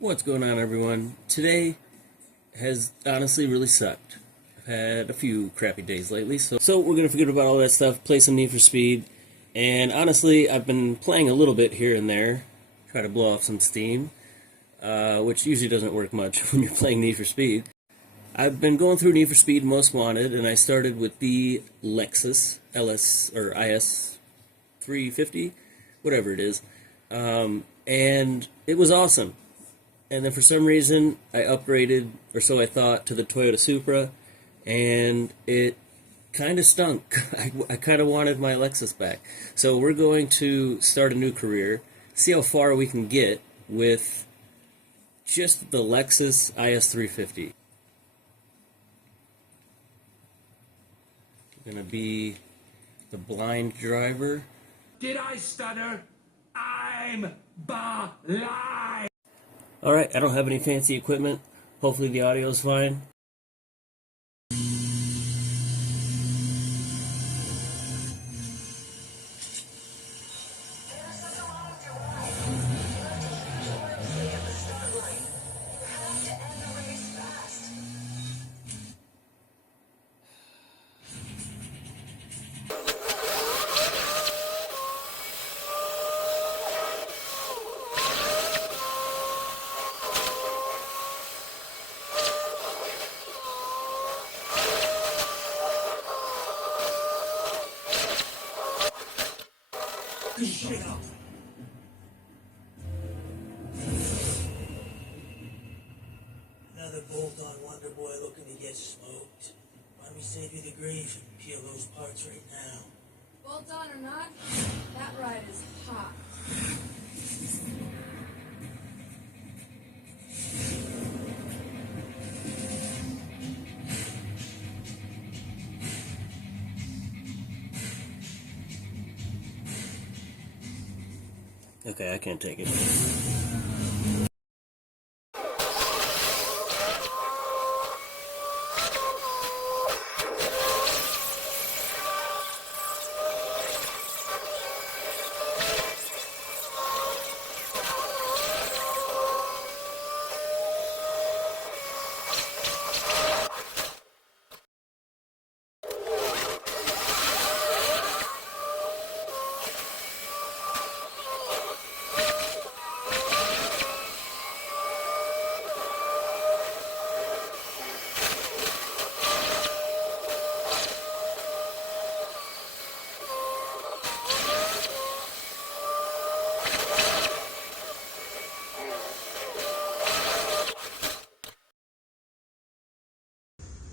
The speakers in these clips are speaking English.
What's going on, everyone? Today has honestly really sucked. I've had a few crappy days lately, so we're going to forget about all that stuff, play some Need for Speed, and I've been playing a little bit here and there, try to blow off some steam, which usually doesn't work much when you're playing Need for Speed. I've been going through Need for Speed Most Wanted, and I started with the Lexus LS or IS 350, whatever it is, and it was awesome. And then for some reason, I upgraded, or so I thought, to the Toyota Supra, and it kind of stunk. I kind of wanted my Lexus back. So we're going to start a new career, see how far we can get with just the Lexus IS350. I'm going to be the blind driver. Did I stutter? I'm blind. Alright, I don't have any fancy equipment. Hopefully the audio's fine. Shut up. Another bolt-on Wonder Boy looking to get smoked. Why don't we save you the grief and peel those parts right now? Bolt on or not, that ride is hot. Okay, I can't take it.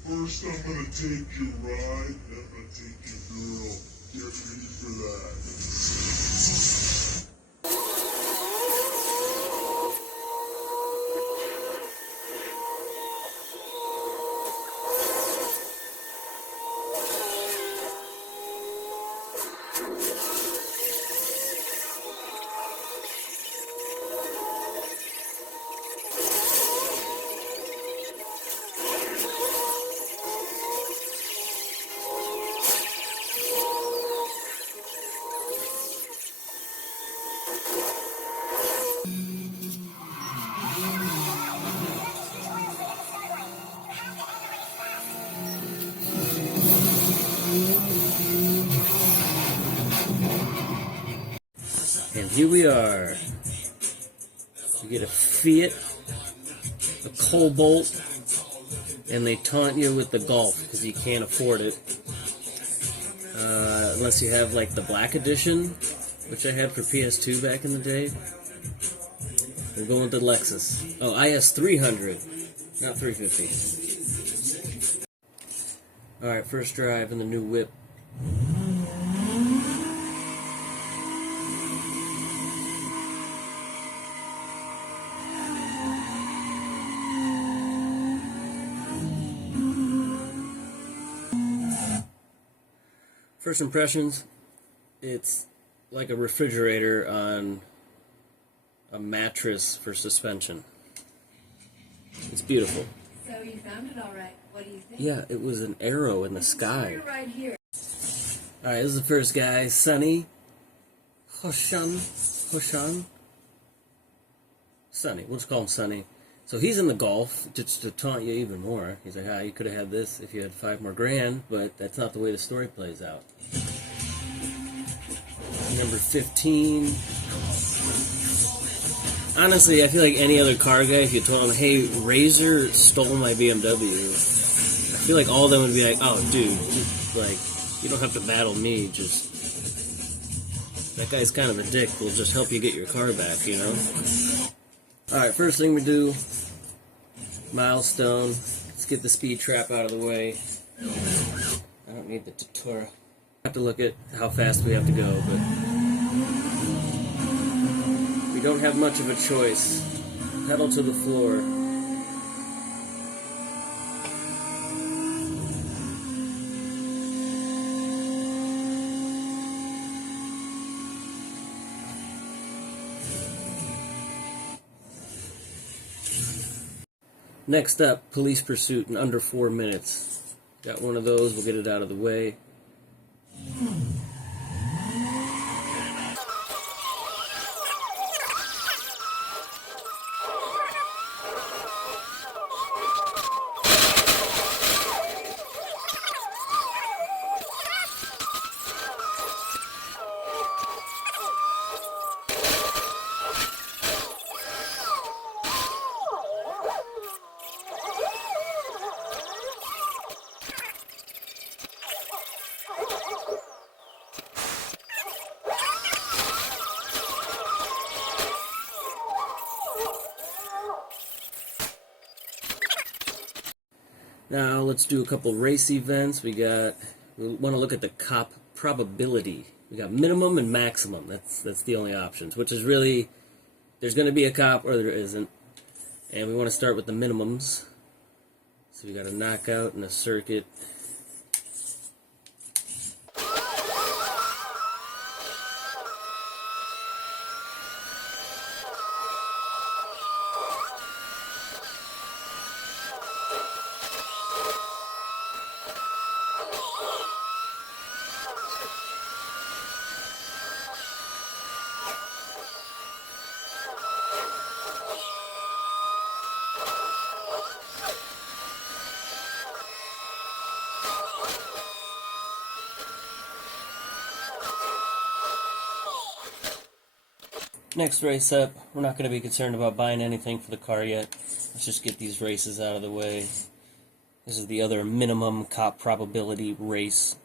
First, I'm gonna take your ride, then I'm gonna take your girl. Get ready for that. And here we are. You get a Fiat, a Cobalt, and they taunt you with the Golf because you can't afford it. Unless you have like the Black Edition, which I had for PS2 back in the day. We're going with the Lexus. Oh, IS300, not 350. Alright, first drive in the new whip. First impressions, it's like a refrigerator on a mattress for suspension. It's beautiful. So you found it all right. What do you think? Yeah, it was an arrow in the sky. Right here. Alright, this is the first guy, Sunny. Hoshan. Sonny. We'll just call him Sonny. So he's in the Golf, just to taunt you even more. He's like, you could have had this if you had $5 more grand, but that's not the way the story plays out. Number 15. Honestly, I feel like any other car guy, if you told him, hey, Razor stole my BMW, I feel like all of them would be like, oh, dude, like, you don't have to battle me, just, that guy's kind of a dick, we'll just help you get your car back, you know? Alright, first thing we do, milestone, let's get the speed trap out of the way. I don't need the tutorial. I have to look at how fast we have to go, but we don't have much of a choice. Pedal to the floor. Next up, police pursuit in under 4 minutes. Got one of those, we'll get it out of the way. Now let's do a couple race events. We want to look at the cop probability. We got minimum and maximum. That's the only options, which is really, there's going to be a cop or there isn't. And we want to start with the minimums. So we got a knockout and a circuit. Next race up, we're not going to be concerned about buying anything for the car yet. Let's just get these races out of the way. This is the other minimum cop probability race.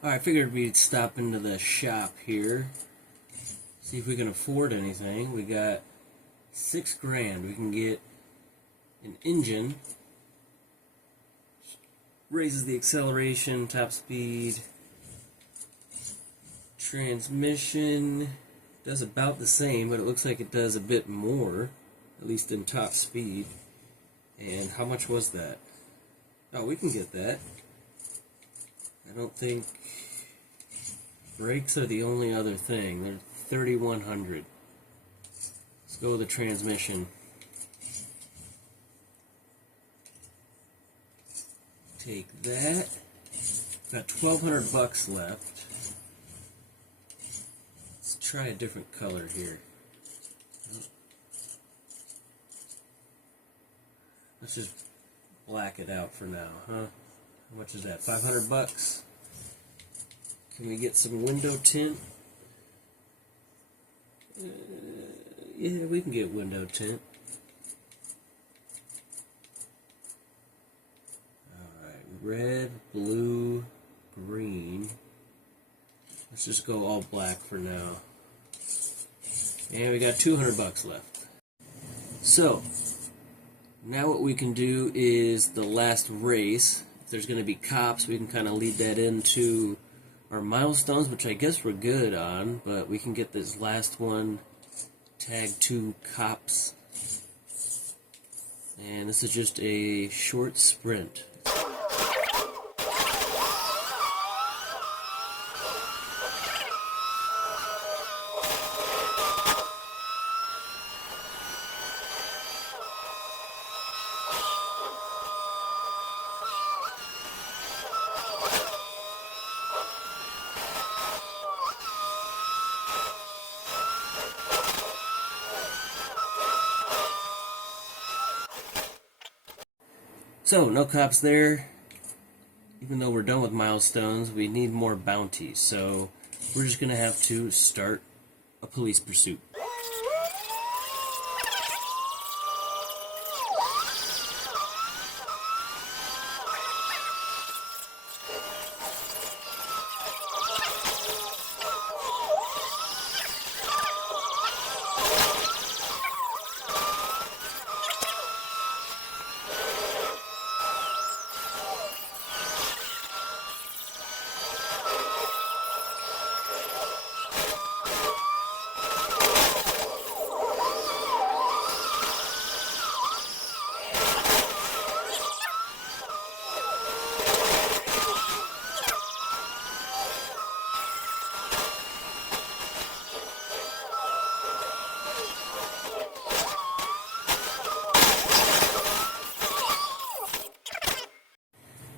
I figured we'd stop into the shop here, see if we can afford anything. We got $6 grand. We can get an engine, raises the acceleration, top speed, transmission, does about the same, but it looks like it does a bit more, at least in top speed. And how much was that? Oh, we can get that. I don't think brakes are the only other thing. They're 3,100. Let's go with the transmission. Take that. Got 1,200 bucks left. Let's try a different color here. Let's just black it out for now, huh? How much is that? 500 bucks? Can we get some window tint? Yeah, we can get window tint. Alright, red, blue, green. Let's just go all black for now. And we got 200 bucks left. So, now what we can do is the last race. If there's going to be cops, we can kind of lead that into our milestones, which I guess we're good on, but we can get this last one, tag 2 cops. And this is just a short sprint. So, no cops there. Even though we're done with milestones, we need more bounties. So, we're just going to have to start a police pursuit.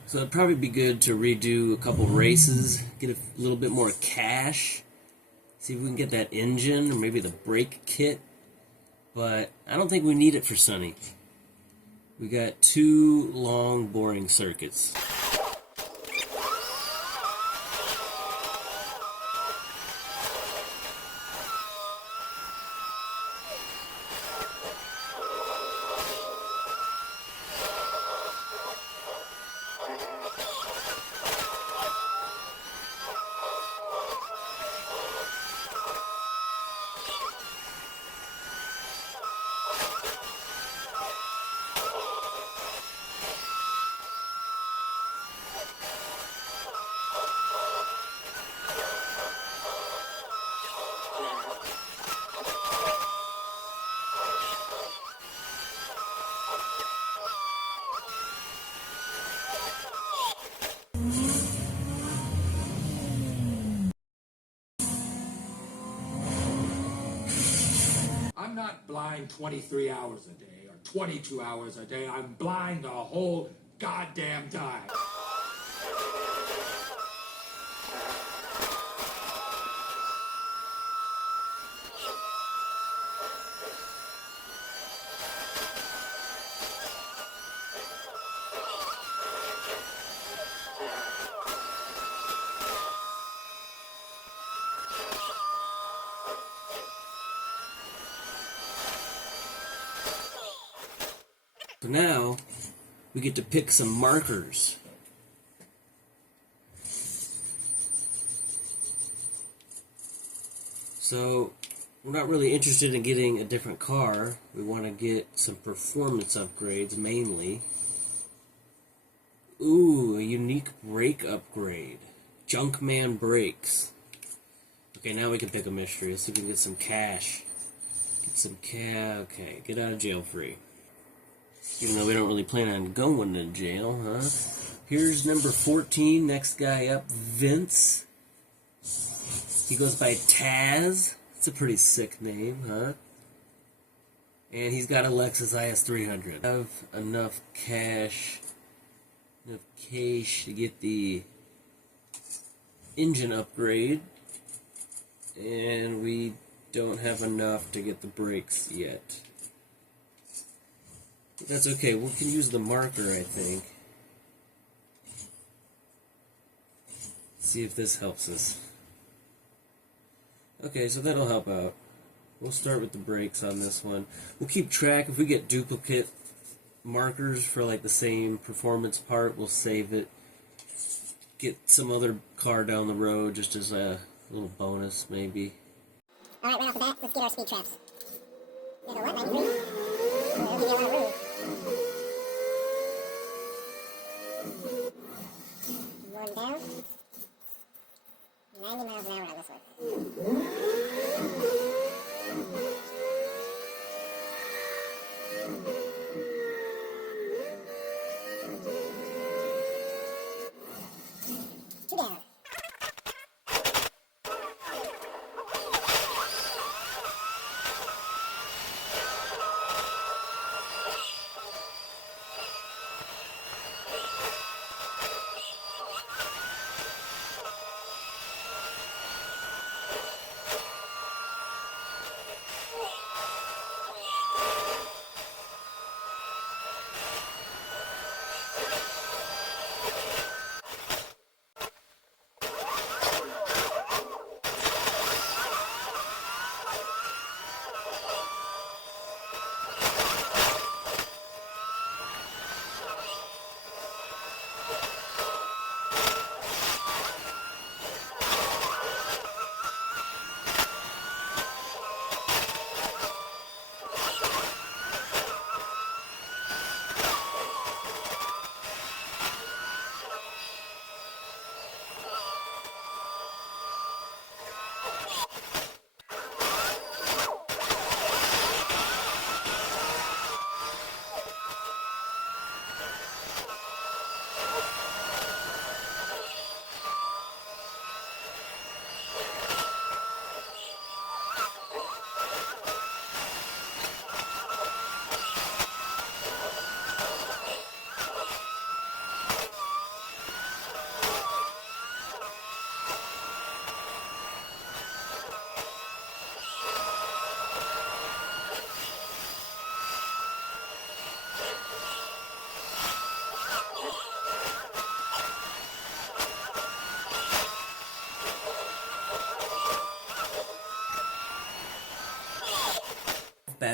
So it'd probably be good to redo a couple races, get a little bit more cash, see if we can get that engine or maybe the brake kit. But I don't think we need it for Sunny. We got 2 long, boring circuits. I'm not blind 23 hours a day or 22 hours a day. I'm blind the whole goddamn time. So now, we get to pick some markers. So, we're not really interested in getting a different car. We want to get some performance upgrades, mainly. Ooh, a unique brake upgrade. Junkman brakes. Okay, now we can pick a mystery. Let's see if we can get some cash. Get some okay, get out of jail free. Even though we don't really plan on going to jail, huh? Here's number 14, next guy up, Vince. He goes by Taz. It's a pretty sick name, huh? And he's got a Lexus IS300. Have enough cash to get the engine upgrade. And we don't have enough to get the brakes yet. But that's okay, we can use the marker, I think. See if this helps us. Okay, so that'll help out. We'll start with the brakes on this one. We'll keep track. If we get duplicate markers for like the same performance part, we'll save it. Get some other car down the road just as a little bonus, maybe. Alright, right off the bat, let's get our speed traps. You know what, 93? That'll give you a lot of room. One down. 90 miles an hour on this one.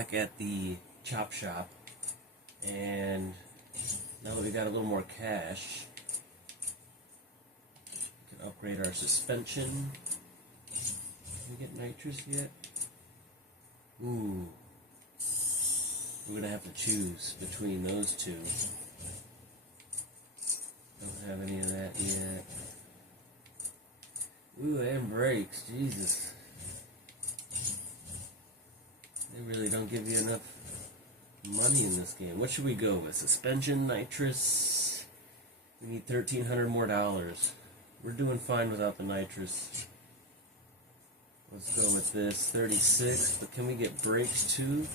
back at the chop shop, and now that we got a little more cash, we can upgrade our suspension. Can we get nitrous yet? Ooh. We're gonna have to choose between those two. Don't have any of that yet. Ooh, and brakes, Jesus. They really don't give you enough money in this game. What should we go with? Suspension, nitrous? We need $1,300 more dollars. We're doing fine without the nitrous. Let's go with this, 36, but can we get brakes too?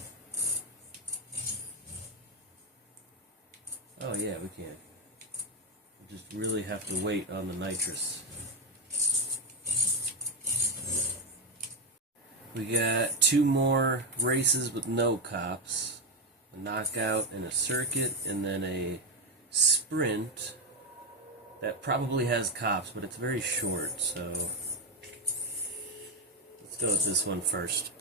Oh yeah, we can. We just really have to wait on the nitrous. We got 2 more races with no cops. A knockout and a circuit, and then a sprint that probably has cops, but it's very short, so let's go with this one first.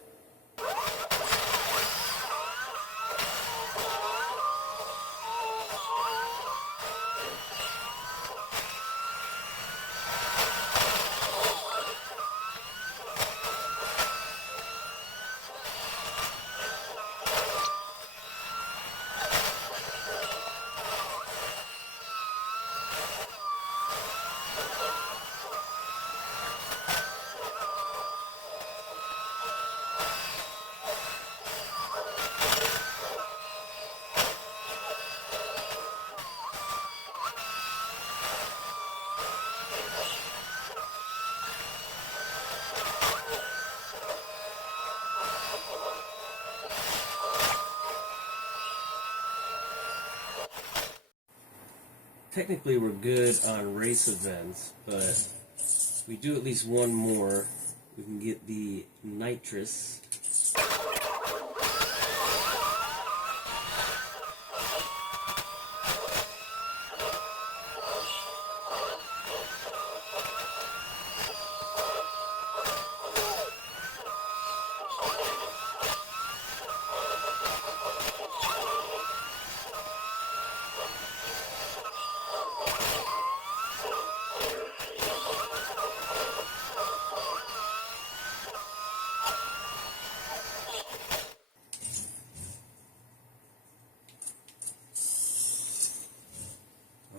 Technically we're good on race events, but if we do at least one more, we can get the nitrous.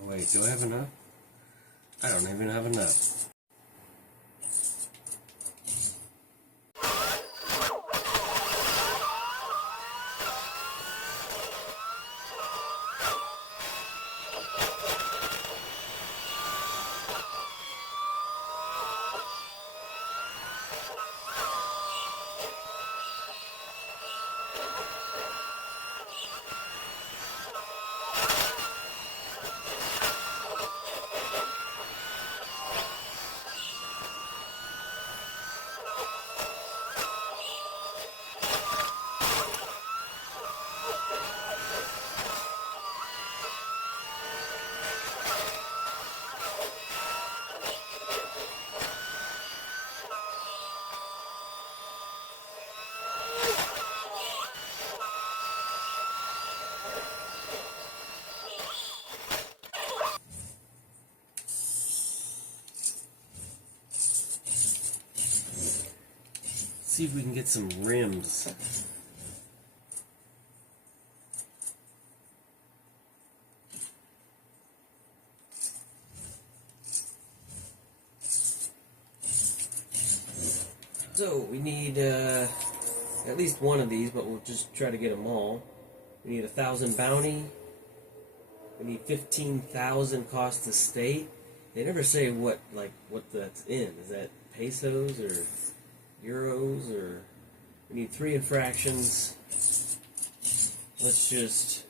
Wait, do I have enough? I don't even have enough. See if we can get some rims. So we need at least one of these, but we'll just try to get them all. We need 1,000 bounty. We need 15,000 cost to state. They never say what that's in. Is that pesos or euros, or we need 3 infractions. Let's just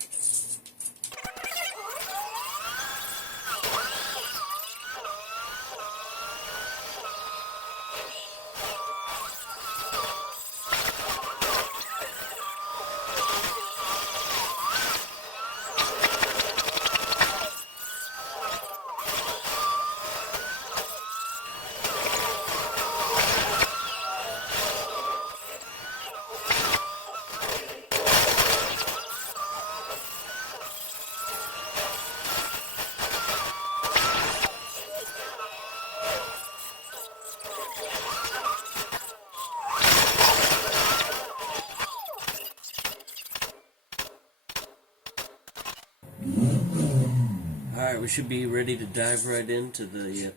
Alright, we should be ready to dive right into the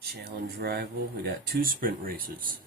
challenge rival. We got 2 sprint races.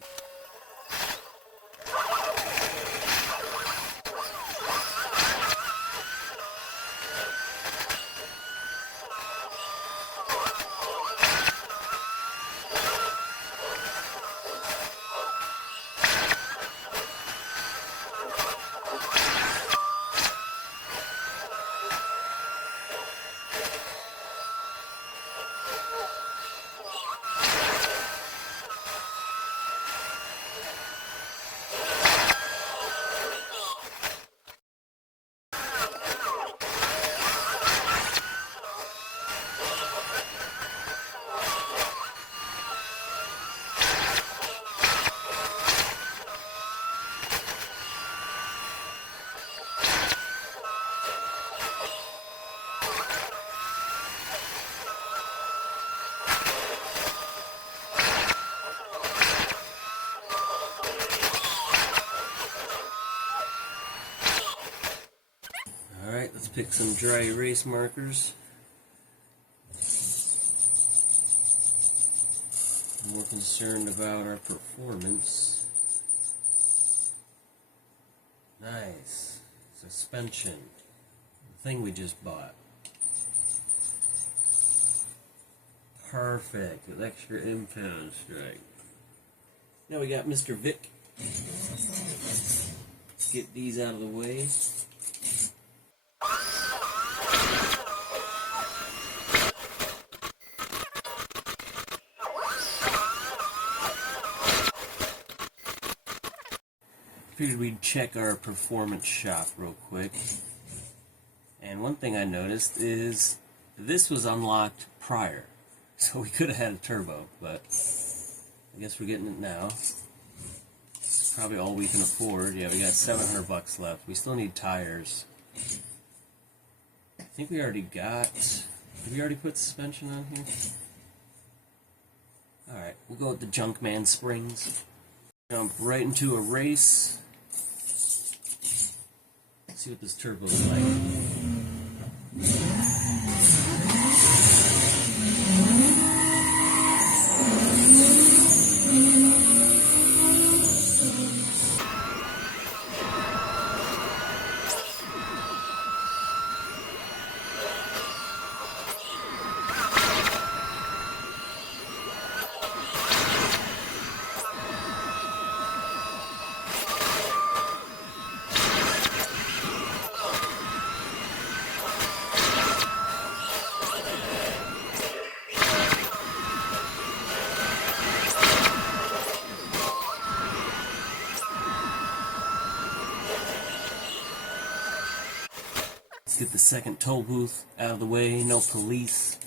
Alright, let's pick some dry erase markers. I'm more concerned about our performance. Nice. Suspension. The thing we just bought. Perfect. With extra impound strike. Now we got Mr. Vic. Let's get these out of the way. Figured we'd check our performance shop real quick. And one thing I noticed is this was unlocked prior. So we could have had a turbo, but I guess we're getting it now. It's probably all we can afford. Yeah, we got $700 left. We still need tires. I think we already got... Did we already put suspension on here? Alright, we'll go with the Junkman springs. Jump right into a race. See what this turbo is like. Let's get the second toll booth out of the way, no police.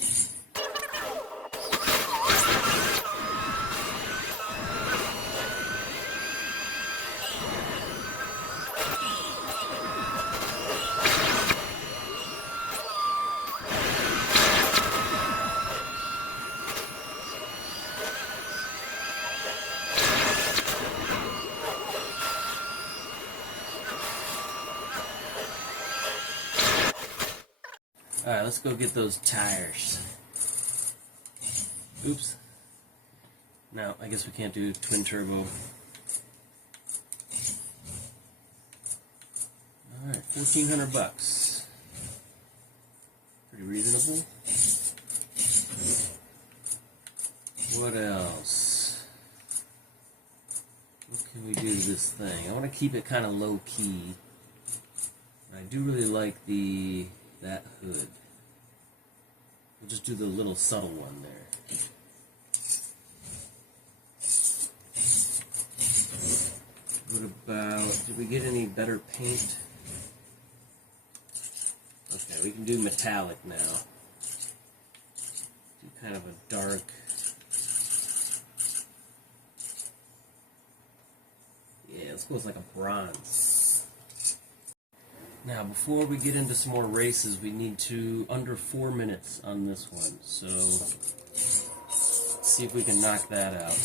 Alright, let's go get those tires. Oops. No, I guess we can't do twin turbo. Alright, $1,400. Pretty reasonable. What else? What can we do to this thing? I want to keep it kind of low key. I do really like that hood. We'll just do the little subtle one there. What about, did we get any better paint? Okay, we can do metallic now. Do kind of a dark. Yeah, let's go with like a bronze. Now, before we get into some more races, we need to under 4 minutes on this one. So, let's see if we can knock that out.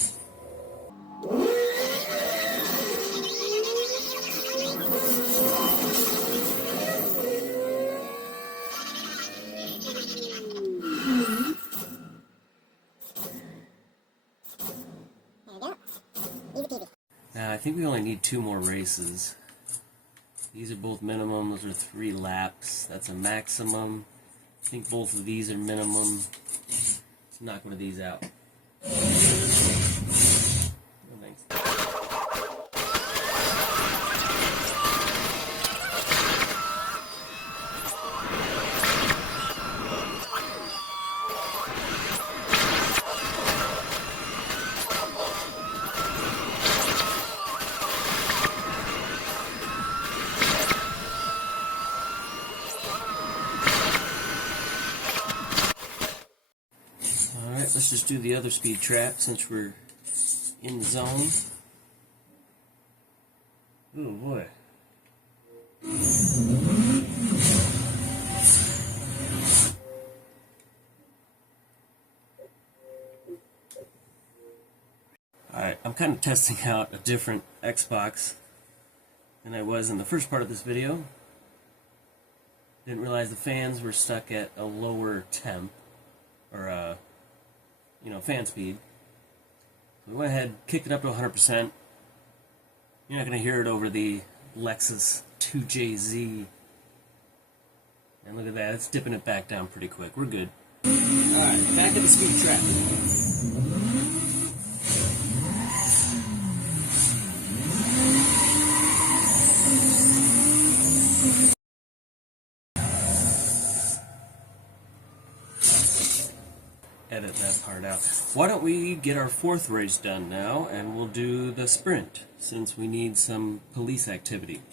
think we only need 2 more races. These are both minimum. Those are 3 laps. That's a maximum. I think both of these are minimum. Let's knock one of these out. Oh, thanks. Alright, let's just do the other speed trap since we're in the zone. Oh boy. Alright, I'm kind of testing out a different Xbox than I was in the first part of this video. Didn't realize the fans were stuck at a lower temp, or fan speed. So we went ahead, kicked it up to 100%. You're not going to hear it over the Lexus 2JZ. And look at that, it's dipping it back down pretty quick. We're good. Alright, back at the speed trap. Edit that part out. Why don't we get our 4th race done now, and we'll do the sprint, since we need some police activity.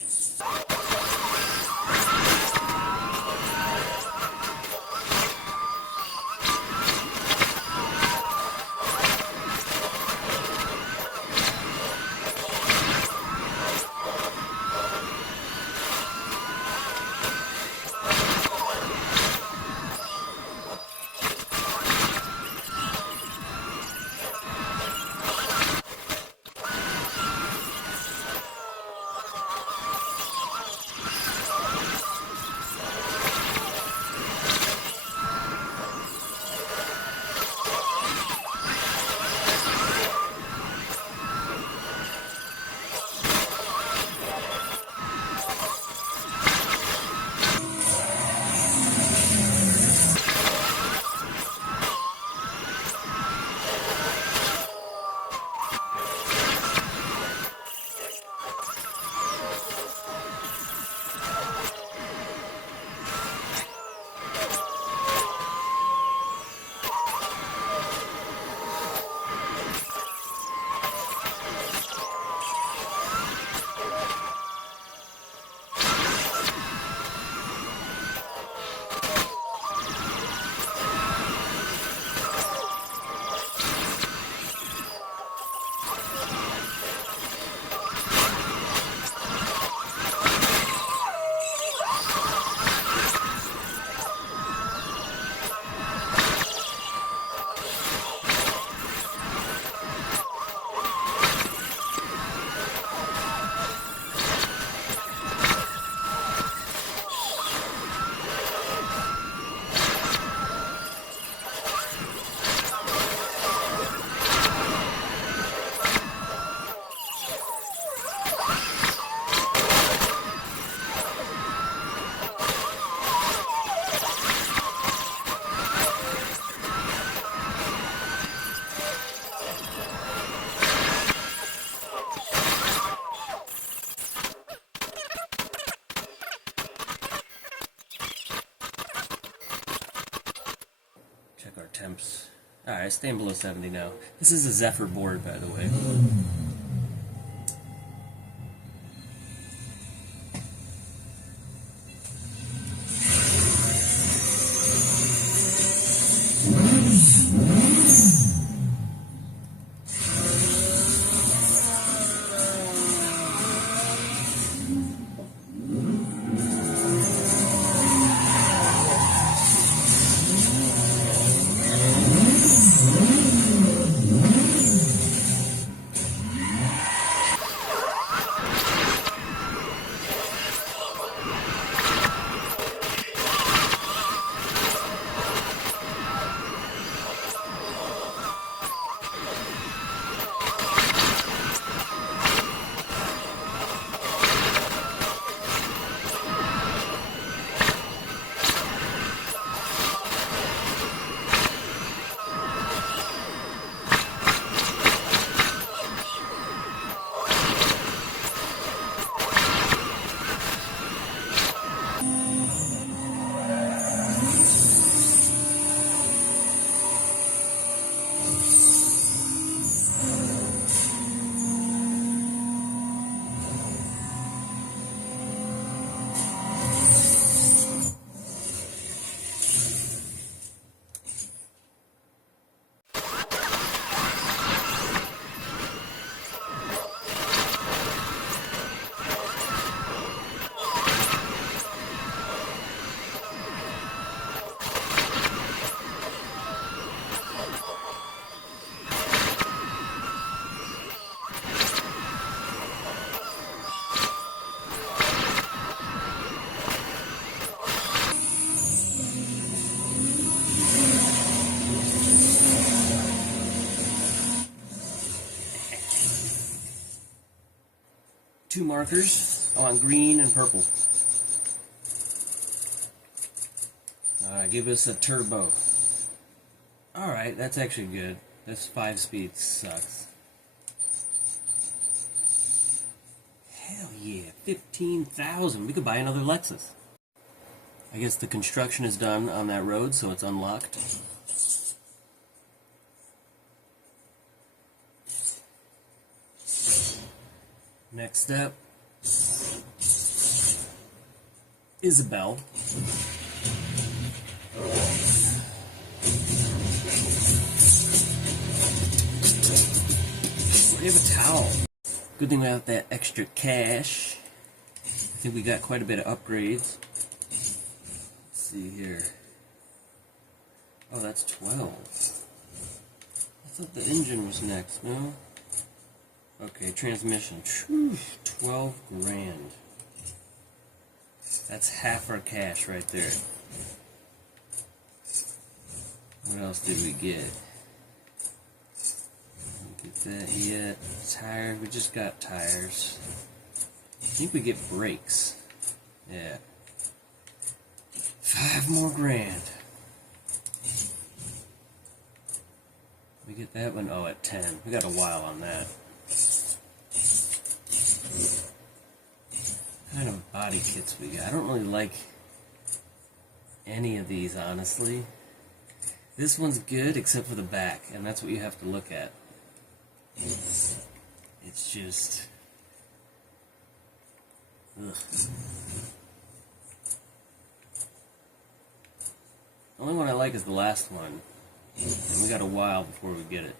Check our temps. Alright, staying below 70 now. This is a Zephyr board, by the way. 2 markers. I want green and purple. Alright, give us a turbo. Alright, that's actually good. This 5-speed sucks. Hell yeah, 15,000. We could buy another Lexus. I guess the construction is done on that road, so it's unlocked. Next step, Isabel. We have a towel. Good thing we have that extra cash. I think we got quite a bit of upgrades. Let's see here. Oh, that's 12. I thought the engine was next, no? Okay, transmission. 12 grand. That's half our cash right there. What else did we get? Didn't get that yet. Tires. We just got tires. I think we get brakes. Yeah. 5 more grand. We get that one? Oh, at 10. We got a while on that. What kind of body kits we got? I don't really like any of these, honestly. This one's good except for the back, and that's what you have to look at. It's just... ugh. The only one I like is the last one, and we got a while before we get it.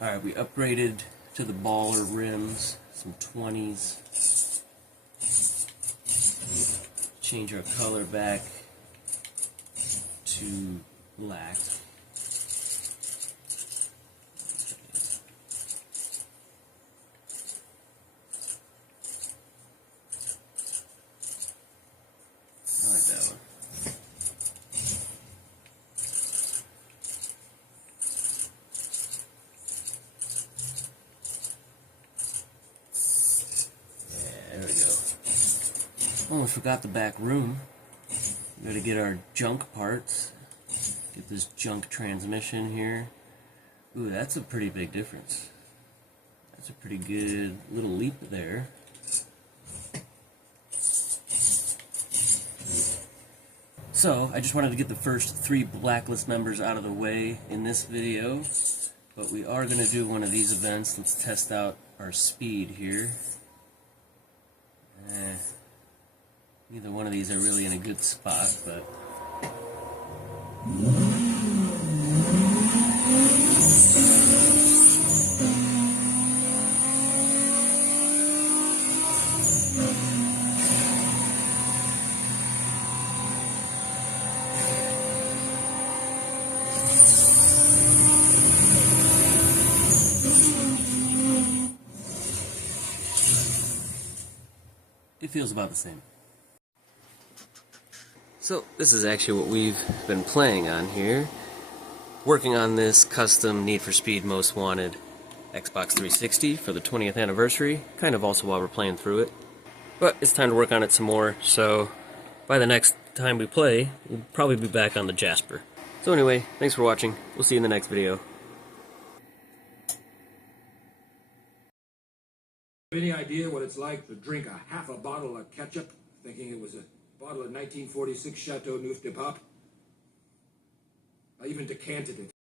Alright, we upgraded to the baller rims, some 20s. Change our color back to black. I like that one. Yeah, there we go. Almost forgot the back room. We gotta get our junk parts. Get this junk transmission here. Ooh, that's a pretty big difference. That's a pretty good little leap there. So, I just wanted to get the first 3 Blacklist members out of the way in this video. But we are gonna do one of these events. Let's test out our speed here. Neither one of these are really in a good spot, but... it feels about the same. So, this is actually what we've been playing on here. Working on this custom Need for Speed Most Wanted Xbox 360 for the 20th anniversary, kind of also while we're playing through it. But it's time to work on it some more, so by the next time we play, we'll probably be back on the Jasper. So anyway, thanks for watching. We'll see you in the next video. Any idea what it's like to drink a half a bottle of ketchup, thinking it was a bottle of 1946 Chateau Neuf de Pape? I even decanted it.